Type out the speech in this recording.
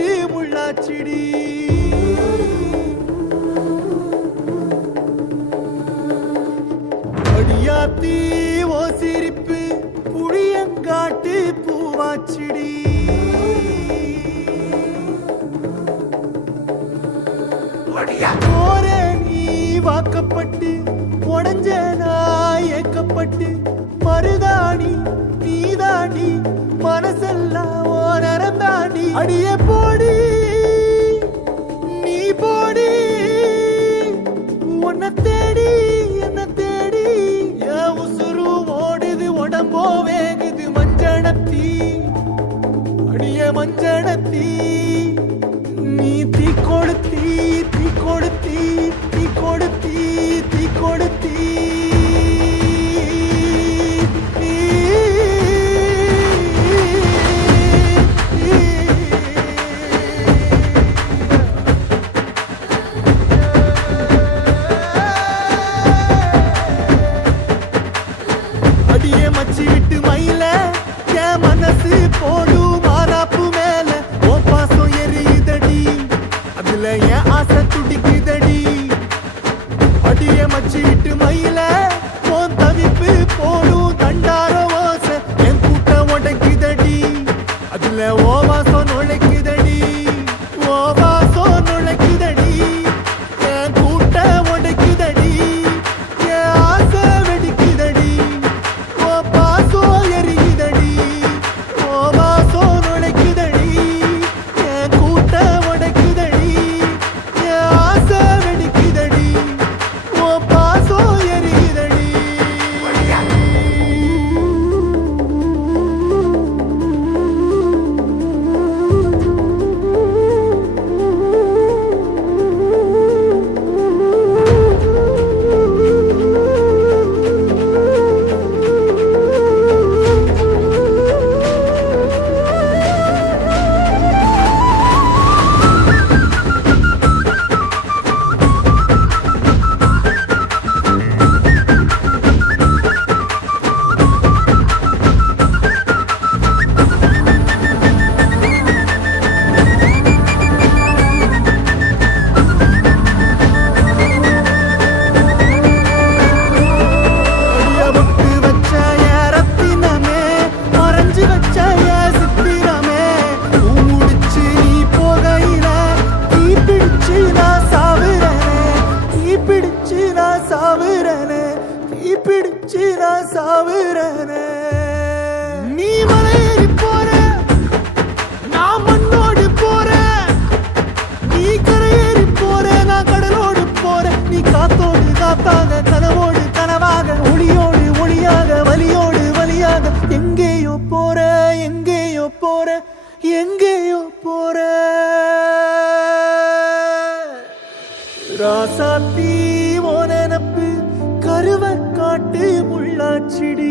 காட்டு முள்ளாச்சிடி. அடியாத்தி ஓ சிரிப்பு புளியங்காட்டு பூவாச்சிடி. போற நீ வாக்கப்பட்டு உடஞ்ச நாய் ஏக்கப்பட்டு மருதாணி நீதாண்டி மனசெல்லாம் ஓ நரந்தாண்டி. அடியே போடி நீ போடி உன்னை தேடி என்ன தேடி என் உசுரு ஓடுது உடம்போ வேகுது மஞ்சனத்தி அடிய மஞ்சனத்தி. நீ தீ கொடுத்தி தீ கொடுத்தி தீ கொடுத்தி தீ கொடுத்தி. அடியே மச்சி விட்டு மயில என் மனசு போடு மாறாப்பு மேல ஓ பாசம் எரியுதடி அதுல என் ஆசை துடிக்குதடி. அடியே மச்சி விட்டு மயில போன் தவிப்பு போடும் தண்டார ஓசை என் கூட்டம் உடைக்குதடி அதுல ஓ வாசம் நுழைக்குதடி ஓ வாசம் நுழைக்குதடி என் கூட்டம் உடைக்குதடி என் ஆசை வெடிக்குதடி ஓ பாசம் எரியுதடி ஓ வாசம் நுழைக்குதடி என் கூட்டம் உடைக்குதடி என் ஆசை வெடிக்குதடி ஓ பாசம் எரியுதடி. நீ மலையேறி போற நான் மண்ணோடு போற நீ கரையேறி போற நான் கடலோடு போற. நீ காத்தோடு காத்தாக கனவோடு கனவாக ஒளியோடு ஒளியாக வலியோடு வலியாக எங்கேயோ போற எங்கேயோ போற எங்கேயோ போற. ராசாத்தி ஓ நெனப்பு கருவ காட்டு முள்ளாச்சிடி.